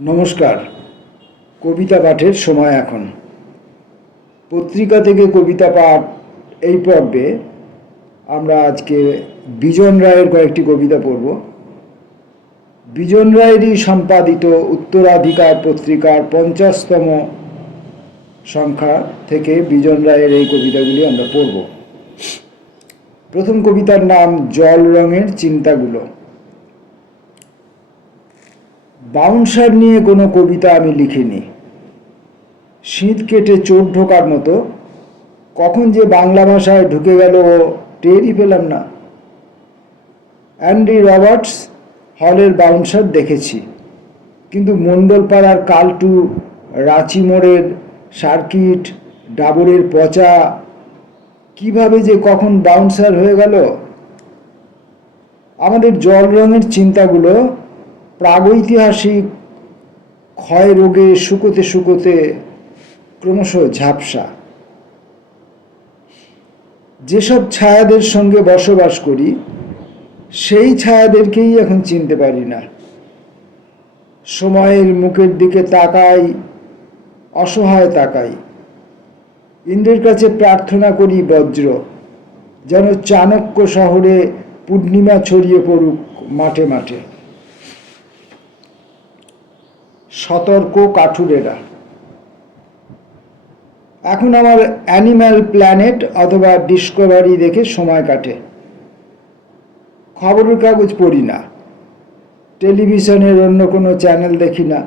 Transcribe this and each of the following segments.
নমস্কার। কবিতা পাঠের সময় এখন। পত্রিকা থেকে কবিতা পাঠ এই পর্বে আমরা আজকে বিজন রায়ের কয়েকটি কবিতা পড়ব। বিজন রায়েরই সম্পাদিত উত্তরাধিকার পত্রিকার 50তম সংখ্যা থেকে বিজন রায়ের এই কবিতাগুলি আমরা পড়ব। প্রথম কবিতার নাম জল রঙের চিন্তাগুলো। বাউন্সার নিয়ে কোনো কবিতা আমি লিখিনি। শীত কেটে চোট ঢোকার মতো কখন যে বাংলা ভাষায় ঢুকে গেল টেরই পেলাম না। অ্যান্ডি রবার্টস হলের বাউন্সার দেখেছি, কিন্তু মণ্ডলপাড়ার কালটু, রাঁচি মোড়ের সার্কিট, ডাবরের পচা কিভাবে যে কখন বাউন্সার হয়ে গেল। আমাদের জল রঙের চিন্তাগুলো প্রাগৈতিহাসিক ক্ষয় রোগে শুকোতে শুকোতে ক্রমশ ঝাপসা। যেসব ছায়াদের সঙ্গে বসবাস করি সেই ছায়াদেরকেই এখন চিনতে পারি না। সময়ের মুখের দিকে তাকাই, অসহায় তাকাই। ইন্দ্রের কাছে প্রার্থনা করি বজ্র, যেন চাণক্য শহরে পূর্ণিমা ছড়িয়ে পড়ুক মাঠে মাঠে। সতর্ক কাঠুরেরা। এখন আমার অ্যানিম্যাল প্ল্যানেট অথবা ডিসকভারি দেখে সময় কাটে। খবরের কাগজ পড়ি না, টেলিভিশনের অন্য কোনো চ্যানেল দেখি না।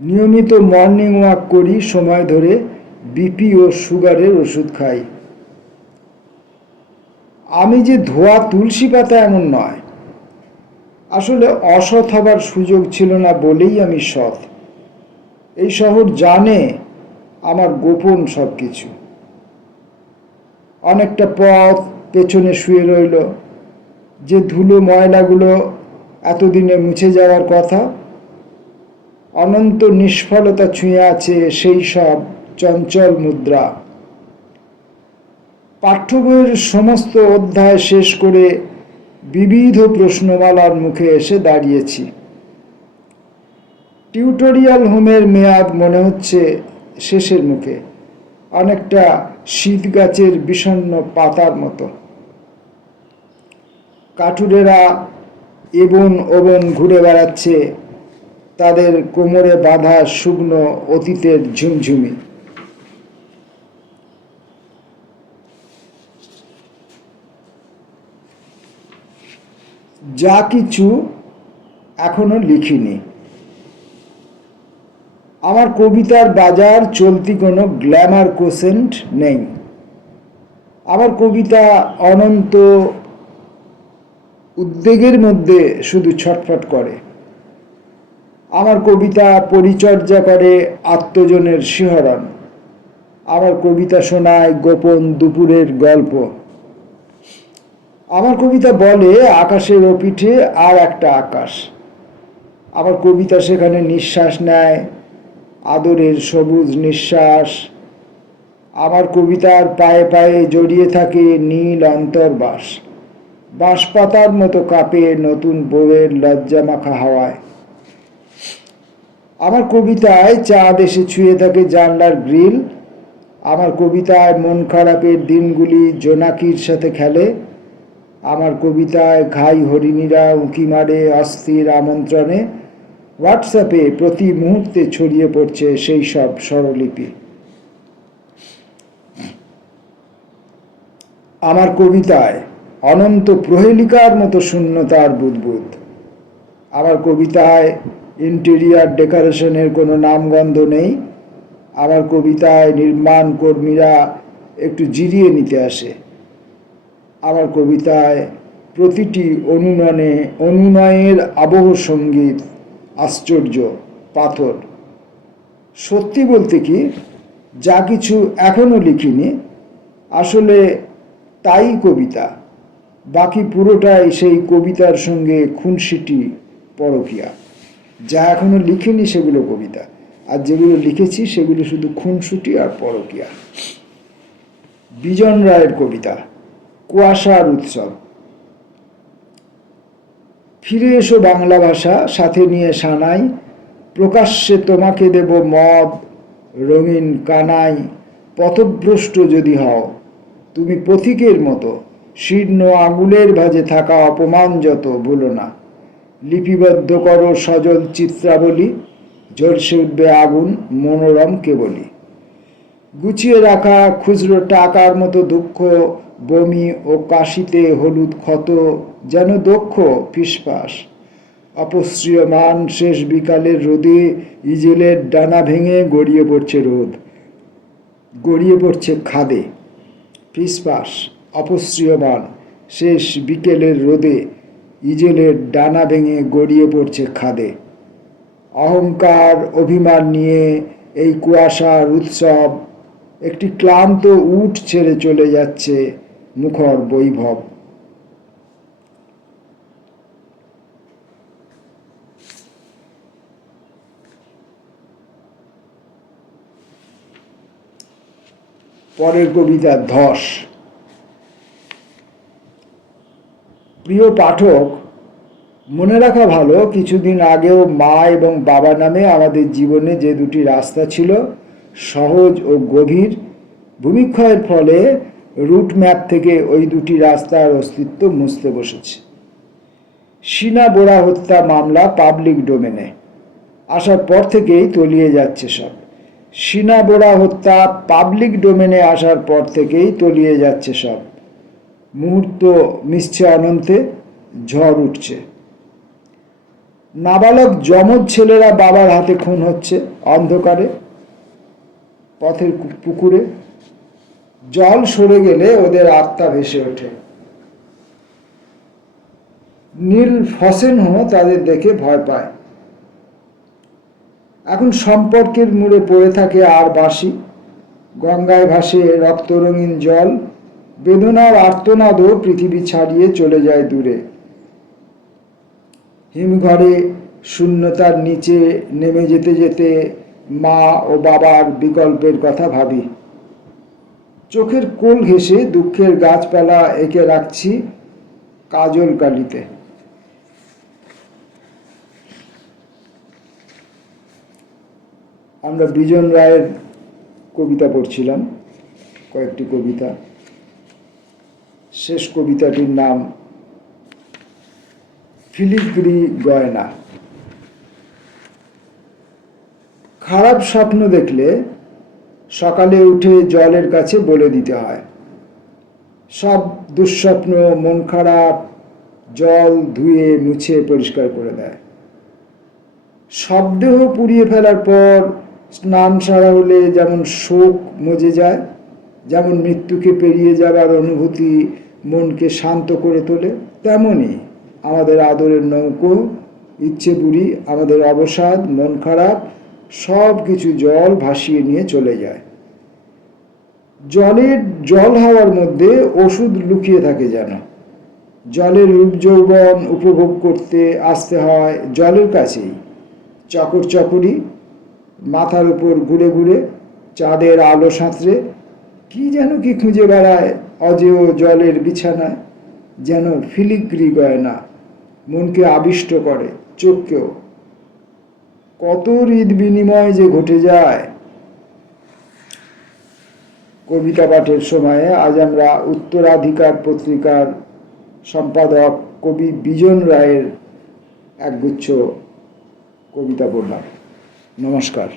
নিয়মিত মর্নিং ওয়াক করি, সময় ধরে বিপি ও সুগারের ওষুধ খাই। আমি যে ধোয়া তুলসী পাতা এমন নয়, আসলে অসৎ হবার সুযোগ ছিল না বলেই আমি সৎ। এই শহর জানে আমার গোপন সব কিছু। অনেকটা পথ পেছনে শুয়ে রইল, যে ধুলো ময়লাগুলো এতদিনে মুছে যাওয়ার কথা। অনন্ত নিষ্ফলতা ছুঁয়ে আছে সেই সব চঞ্চল মুদ্রা। পাঠ্য বইয়ের সমস্ত অধ্যায় শেষ করে বিবিধ প্রশ্নমালার মুখে এসে দাঁড়িয়েছি। টিউটোরিয়াল হোমের মেয়াদ মনে হচ্ছে শেষের মুখে, অনেকটা শীত গাছের বিষণ্ণ পাতার মতো। কাঠুরেরা এবন ওবন ঘুরে বেড়াচ্ছে, তাদের কোমরে বাঁধা শুকনো অতীতের ঝুমঝুমি। যা কিছু এখনো লিখিনি। আমার কবিতার বাজার চলতি কোনো গ্ল্যামার কোসেন্ট নেই। আমার কবিতা অনন্ত উদ্বেগের মধ্যে শুধু ছটফট করে। আমার কবিতা পরিচর্যা করে আত্মজনের শিহরণ। আমার কবিতা শোনায় গোপন দুপুরের গল্প। আমার কবিতা বলে আকাশের ওপিঠে আর একটা আকাশ। আমার কবিতা সেখানে নিঃশ্বাস নেয়, আদরের সবুজ নিঃশ্বাস। আমার কবিতার পায়ে পায়ে জড়িয়ে থাকে নীল অন্তর্বাস। বাঁশপাতার মতো কাঁপে নতুন বউয়ের লজ্জা মাখা হাওয়ায়। আমার কবিতায় চাঁদ এসে ছুঁয়ে থাকে জানলার গ্রিল। আমার কবিতায় মন খারাপের দিনগুলি জোনাকির সাথে খেলে। আমার কবিতায় ঘাই হরিণীরা উঁকি মারে অস্থির আমন্ত্রণে। হোয়াটসঅ্যাপে প্রতি মুহূর্তে ছড়িয়ে পড়ছে সেই সব স্বরলিপি। আমার কবিতায় অনন্ত প্রহেলিকার মতো শূন্যতার বুদবুদ। আমার কবিতায় ইন্টেরিয়ার ডেকোরেশনের কোনো নামগন্ধ নেই। আমার কবিতায় নির্মাণ কর্মীরা একটু জিরিয়ে নিতে আসে। আমার কবিতায় প্রতিটি অনুনয়ের আবহ সঙ্গীত আশ্চর্য পাথর। সত্যি বলতে কি, যা কিছু এখনো লিখিনি আসলে তাই কবিতা। বাকি পুরোটাই সেই কবিতার সঙ্গে খুনসিটি পরকীয়া। যা এখনো লিখিনি সেগুলো কবিতা, আর যেগুলো লিখেছি সেগুলো শুধু খুনসুটি আর পরকীয়া। বিজন রায়ের কবিতা কুয়াশার উৎসব। ফিরে এসো বাংলা ভাষা, সাথে নিয়ে সানাই। প্রকাশ্যে তোমাকে দেব মদ, রঙিন কানাই, পথভ্রষ্ট যদি হও, তুমি পথিকের মতো শীর্ণ আঙুলের ভাঁজে থাকা অপমান যত ভুলো না। লিপিবদ্ধ করো সজল চিত্রাবলী, ঝলসে উঠবে আগুন মনোরম কেবলি। গুছিয়ে রাখা খুচরো টাকার মতো দুঃখ, বমি ও কাশিতে হলুদ ক্ষত, যেন দক্ষ ফিসফাস। অপসৃয়মান শেষ বিকালের রোদে ইজেলের ডানা ভেঙে গড়িয়ে পড়ছে রোদ, গড়িয়ে পড়ছে খাদে। ফিসফাস অপসৃয়মান শেষ বিকেলের রোদে ইজেলের ডানা ভেঙে গড়িয়ে পড়ছে খাদে। অহংকার অভিমান নিয়ে এই কুয়াশার উৎসব একটি ক্লান্ত উট ছেড়ে চলে যাচ্ছে মুখর বৈভব। পরের কবিতা ধস। প্রিয় পাঠক, মনে রাখা ভালো, কিছুদিন আগেও মা এবং বাবা নামে আমাদের জীবনে যে দুটি রাস্তা ছিল, সহজ ও গভীর, ভূমিক্ষয়ের ফলে রুট ম্যাপ থেকে ওই দুটি রাস্তার অস্তিত্ব মুছতে বসেছে। শিনা বোরা হত্যা মামলা পাবলিক ডোমেনে আসার পর থেকেই তলিয়ে যাচ্ছে সব। শিনা বোরা হত্যা পাবলিক ডোমেনে আসার পর থেকেই তলিয়ে যাচ্ছে সব। মুহূর্ত মিশছে অনন্তে, ঝড় উঠছে। নাবালক যমজ ছেলেরা বাবার হাতে খুন হচ্ছে অন্ধকারে, পথের পুকুরে। জল সরে গেলে ওদের আত্মা ভেসে ওঠে। নীল ফসেনহ তাদের দেখে ভয় পায়। এখন সম্পর্কের মূলে পড়ে থাকে আর বাঁশি, গঙ্গায় ভাসে রক্তরঙিন জল, বেদনার আর্তনাদও পৃথিবী ছাড়িয়ে চলে যায় দূরে। হিমঘরে শূন্যতার নিচে নেমে যেতে যেতে মা ও বাবার বিকল্পের কথা ভাবি। চোখের কোল ঘেঁষে দুঃখের গাছপালা এঁকে রাখছি কাজল কালিতে। আমরা বিজন রায়ের কবিতা পড়ছিলাম, কয়েকটি কবিতা। শেষ কবিতাটির নাম ফিলিগ্রি গয়না। খারাপ স্বপ্ন দেখলে সকালে উঠে জলের কাছে বলে দিতে হয়। সব দুঃস্বপ্ন মন খারাপ জল ধুয়ে মুছে পরিষ্কার করে দেয়। শবদেহ পুড়িয়ে ফেলার পর স্নান সারা হলে যেমন শোক মজে যায়, যেমন মৃত্যুকে পেরিয়ে যাবার অনুভূতি মনকে শান্ত করে তোলে, তেমনই আমাদের আদরের নৌকো, ইচ্ছে বুড়ি, আমাদের অবসাদ, মন খারাপ সব কিছু জল ভাসিয়ে নিয়ে চলে যায়। জল হাওয়ার মধ্যে ওষুধ লুকিয়ে থাকে যেন। জলের রূপ যৌবন উপভোগ করতে আসতে হয় জলের কাছেই। চকর চকরি মাথার উপর ঘুরে ঘুরে চাঁদের আলো সাঁতরে কি যেন কি খুঁজে বেড়ায় অজেয় জলের বিছানায়, যেন ফিলিগ্রি গয়না মনকে আবিষ্ট করে, চোখকেও। কত হৃদ বিনিময় যে ঘটে যায়। কবিতা পাঠের সময়ে আজ আমরা উত্তরাধিকার পত্রিকার সম্পাদক কবি বিজন রায়ের একগুচ্ছ কবিতা পড়লাম। নমস্কার।